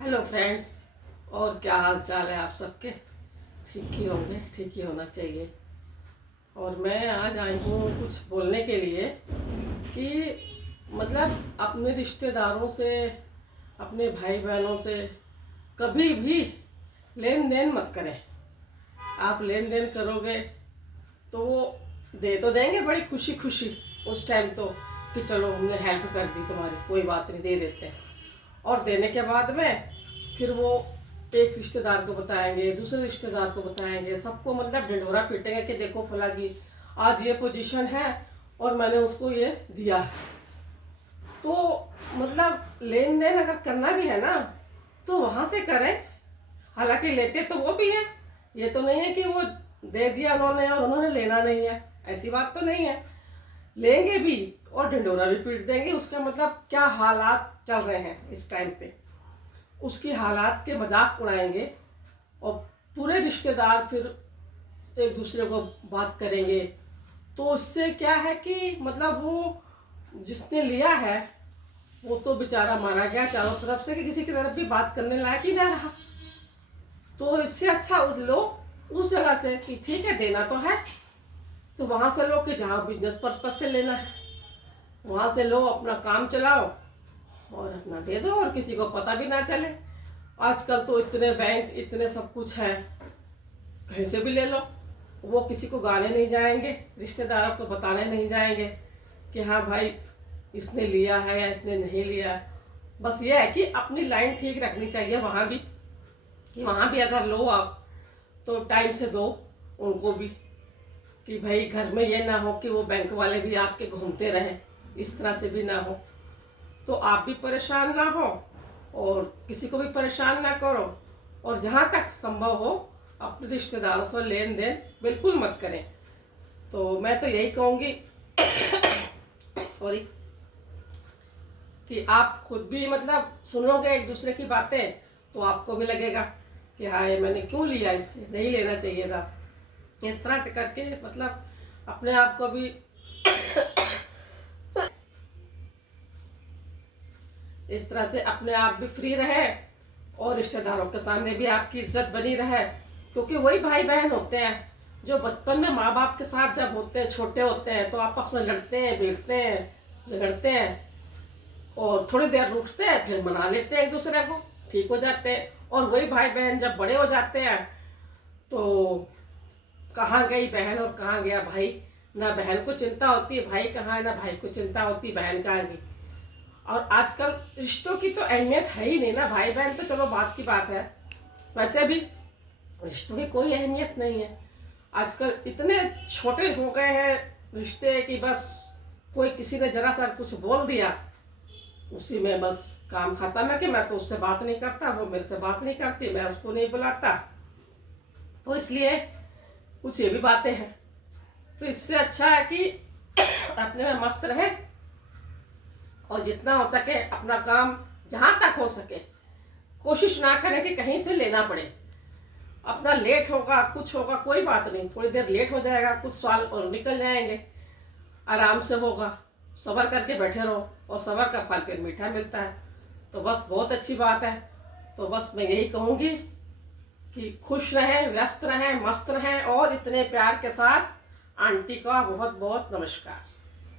Hello friends. और क्या हाल चाल है आप सबके? ठीक ही होंगे, ठीक ही होना चाहिए। और मैं आज आई हूँ कुछ बोलने के लिए कि मतलब अपने रिश्तेदारों से, अपने भाई बहनों से कभी भी लेन देन मत करें। आप लेन देन करोगे तो वो दे तो देंगे बड़ी खुशी खुशी उस टाइम तो, कि चलो हमने हेल्प कर दी तुम्हारी, कोई बात नहीं, दे देते हैं। और देने के बाद में फिर वो एक रिश्तेदार को बताएंगे, दूसरे रिश्तेदार को बताएंगे, सबको मतलब ढिंढोरा पीटेंगे कि देखो फला की आज ये पोजीशन है और मैंने उसको ये दिया है। तो मतलब लेन देन अगर करना भी है ना तो वहाँ से करें। हालांकि लेते तो वो भी है, ये तो नहीं है कि वो दे दिया उन्होंने और उन्होंने लेना नहीं है, ऐसी बात तो नहीं है। लेंगे भी और ढिंडोरा भी पीट देंगे। उसका मतलब क्या हालात चल रहे हैं इस टाइम पे, उसकी हालात के मजाक उड़ाएंगे और पूरे रिश्तेदार फिर एक दूसरे को बात करेंगे। तो उससे क्या है कि मतलब वो जिसने लिया है वो तो बेचारा मारा गया चारों तरफ से कि किसी की तरफ भी बात करने लायक ही ना रहा। तो इससे अच्छा लोग उस जगह से कि ठीक है देना तो है, तो वहाँ से लो कि जहाँ बिजनेस पर्पज से लेना है वहाँ से लो, अपना काम चलाओ और अपना दे दो और किसी को पता भी ना चले। आजकल तो इतने बैंक, इतने सब कुछ है, कहीं से भी ले लो। वो किसी को गाने नहीं जाएंगे, रिश्तेदारों को बताने नहीं जाएंगे कि हाँ भाई इसने लिया है या इसने नहीं लिया है। बस ये है कि अपनी लाइन ठीक रखनी चाहिए वहाँ भी, कि वहाँ भी अगर लो आप तो टाइम से दो उनको भी, कि भाई घर में ये ना हो कि वो बैंक वाले भी आपके घूमते रहें, इस तरह से भी ना हो। तो आप भी परेशान ना हो और किसी को भी परेशान ना करो। और जहाँ तक संभव हो अपने रिश्तेदारों से लेन देन बिल्कुल मत करें। तो मैं तो यही कहूँगी सॉरी, कि आप खुद भी मतलब सुनोगे एक दूसरे की बातें तो आपको भी लगेगा कि हाँ ये मैंने क्यों लिया, इससे नहीं लेना चाहिए था। इस तरह से करके मतलब अपने आप को भी इस तरह से अपने आप भी फ्री रहे और रिश्तेदारों के सामने भी आपकी इज्जत बनी रहे। क्योंकि वही भाई बहन होते हैं जो बचपन में माँ बाप के साथ जब होते हैं, छोटे होते हैं, तो आपस में लड़ते हैं, भिड़ते हैं, झगड़ते हैं और थोड़ी देर रुकते हैं, फिर मना लेते हैं एक दूसरे को, ठीक हो जाते हैं। और वही भाई बहन जब बड़े हो जाते हैं तो कहाँ गई बहन और कहाँ गया भाई, ना बहन को चिंता होती है भाई कहाँ है, ना भाई को चिंता होती है बहन कहाँ गई। और आजकल रिश्तों की तो अहमियत है ही नहीं ना, भाई बहन तो चलो बात की बात है, वैसे भी रिश्तों की कोई अहमियत नहीं है। आजकल इतने छोटे हो गए हैं रिश्ते कि बस कोई किसी ने जरा सा कुछ बोल दिया उसी में बस काम खत्म है कि मैं तो उससे बात नहीं करता, वो मेरे से बात नहीं करती, मैं उसको नहीं बुलाता। तो इसलिए कुछ ये भी बातें हैं। तो इससे अच्छा है कि अपने में मस्त रहे और जितना हो सके अपना काम जहाँ तक हो सके कोशिश ना करें कि कहीं से लेना पड़े। अपना लेट होगा, कुछ होगा, कोई बात नहीं, थोड़ी देर लेट हो जाएगा, कुछ साल और निकल जाएंगे, आराम से होगा। सब्र करके बैठे रहो और सब्र का फल फिर मीठा मिलता है। तो बस बहुत अच्छी बात है। तो बस मैं यही कहूँगी कि खुश रहें, व्यस्त रहें, मस्त रहें और इतने प्यार के साथ आंटी का बहुत बहुत नमस्कार।